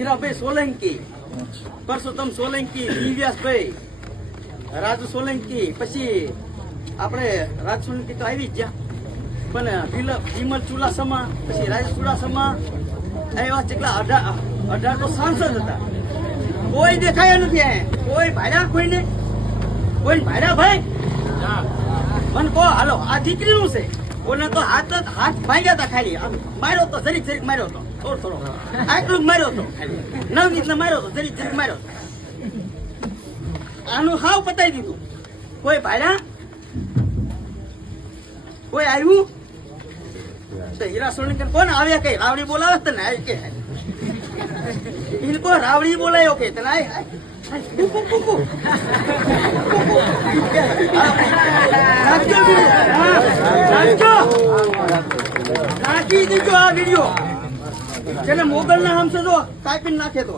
હીરાભાઈ સોલંકી, પરસોત્તમ સોલંકી, દિવ્યાસભાઈ, રાજુ સોલંકી, પછી આપણે રાજ સોલંકી તો આવી જ ગયા, પણ વિમલ ચુડાસમા, પછી રાજેશ ચુડાસમા, એવા કેટલા 18 તો સાંસદ હતા. કોઈ દેખાયા નથી અહીંયા. કોઈ ભાડ્યા કોઈને? કોઈ ભાડ્યા ભાઈ? મને કહો હાલો, આ દીકરીનું છે. કોને તો હાથ ભાંગ્યા હતા ખાલી, માર્યો તો જરીક માર્યો હતો, થોડો આટલું જ માર્યો હતો ખાલી, 9 મિનિટ માર્યો હતો, જરીક માર્યો હતો. આનું હાવ પતાવી દીધું. કોઈ ભાડ્યા? કોઈ આવ્યું? તો હીરા સોલંકી કોણ આવ્યા? કઈ રાવડી બોલાવે તને? આવી કે એને કો રાવડી બોલાયો કે તને? નાખી દીજો આ વિડીયો. જેને મોગલ ના હમસે જો કાપી નાખે તો